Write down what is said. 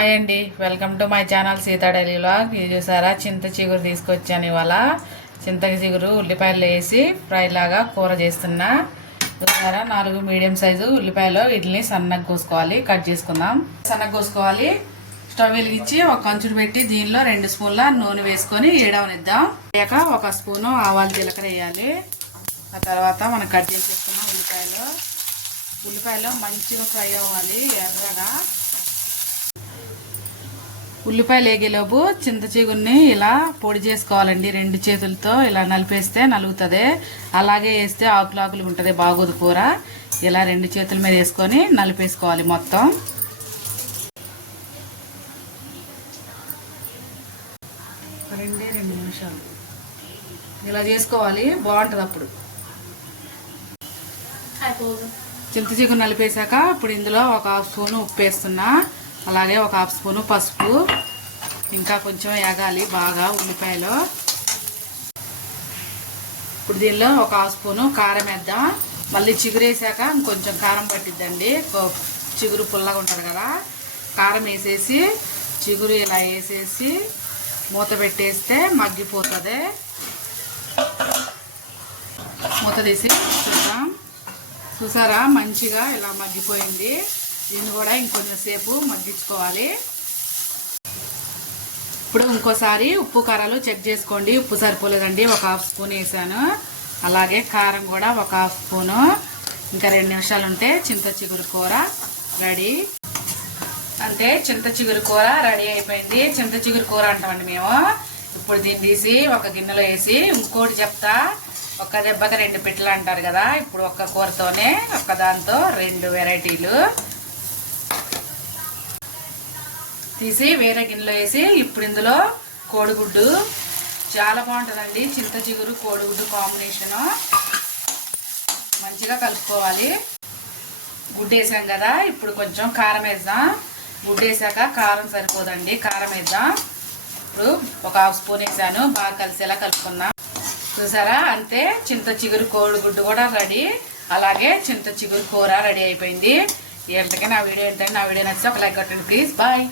Hi అండి. Welcome to my channel Sita daily vlog. ఇది చూసారా? చింత చిగురు తీసుకొచ్చాను ఇవాళ. చింత చిగురు ఉల్లిపాయలు వేసి ఫ్రై లాగా కూర చేస్తున్నా. చూసారా? నాలుగు మీడియం సైజు ఉల్లిపాయలు వీటిని సన్నగా కోసుకోవాలి. కట్ చేసుకుందాం. సన్నగా కోసుకోవాలి. స్టవ్ వెలిగించి ఒక కంచుడు పెట్టి దీనిలో రెండు స్పూన్ల నూనె వేసుకొని ఏడవనిద్దాం. వేయక ఒక స్పూను ఆవాలు జీలకర్ర వేయాలి. ఆ తర్వాత మనం కట్ చేసేసుకున్నాం ఉల్లిపాయలు. ఉల్లిపాయలు మంచిగా ఫ్రై అవ్వాలి. ఎర్రగా. ఉల్లిపాయలు వేగేలోపు చింత చిగురిని ఇలా పొడి చేసుకోవాలండి. రెండు చేతులతో ఇలా నలిపేస్తే నలుగుతుంది. అలాగే వేస్తే ఆకులు ఆకులు ఉంటుంది బాగోదు కూర. ఇలా రెండు చేతుల మీద వేసుకొని నలిపేసుకోవాలి మొత్తం. రెండే రెండు నిమిషాలు. ఇలా చేసుకోవాలి బాగుంటుంది అప్పుడు. చింత చిగురు నలిపేశాక ఇప్పుడు ఇందులో ఒక హాఫ్ స్పూన్ ఉప్పు వేస్తున్నా. అలాగే ఒక హాఫ్ స్పూను పసుపు. ఇంకా కొంచెం ఎగాలి బాగా ఉల్లిపాయలు. ఇప్పుడు దీనిలో ఒక హాఫ్ స్పూను కారం వేద్దాం. మళ్ళీ చిగురు వేసాక ఇంకొంచెం కారం పట్టిద్దండి. చిగురు పుల్లగా ఉంటుంది కదా. కారం వేసేసి చిగురు ఇలా వేసేసి మూత పెట్టేస్తే మగ్గిపోతుంది. మూత తీసి చూద్దాం. చూసారా? మంచిగా ఇలా మగ్గిపోయింది. దీన్ని కూడా ఇంకొంచెం సేపు మగ్గించుకోవాలి. ఇప్పుడు ఇంకోసారి ఉప్పు కారాలు చెక్ చేసుకోండి. ఉప్పు సరిపోలేదండి. ఒక హాఫ్ స్పూన్ వేసాను. అలాగే కారం కూడా ఒక హాఫ్ స్పూను. ఇంకా రెండు నిమిషాలు ఉంటే చింత చిగురు కూర రెడీ. అంటే చింత చిగురు కూర రెడీ అయిపోయింది. చింత చిగురు కూర అంటామండి మేము. ఇప్పుడు దీన్ని తీసి ఒక గిన్నెలో వేసి ఇంకోటి చెప్తా. ఒక్క దెబ్బకి రెండు పిట్టలు అంటారు కదా. ఇప్పుడు ఒక్క కూరతోనే ఒక్క దాంతో రెండు వెరైటీలు. తీసి వేరే గిన్నెలో వేసి ఇప్పుడు ఇందులో కోడిగుడ్డు. చాలా బాగుంటుందండి. చింత చిగురు కోడిగుడ్డు కాంబినేషను మంచిగా కలుపుకోవాలి. గుడ్డు వేసాం కదా ఇప్పుడు కొంచెం కారం వేద్దాం. గుడ్డు వేసాక కారం సరిపోదండి. కారం వేద్దాం. ఇప్పుడు ఒక హాఫ్ స్పూన్ వేసాను. బాగా కలిసేలా కలుపుకుందాం. చూసారా? అంతే చింత చిగురు కోడిగుడ్డు కూడా రెడీ. అలాగే చింత చిగురు కూర రెడీ అయిపోయింది. వీళ్ళకి నా వీడియో ఏంటంటే నా వీడియో నచ్చితే ఒక లైక్ కొట్టండి ప్లీజ్. బాయ్.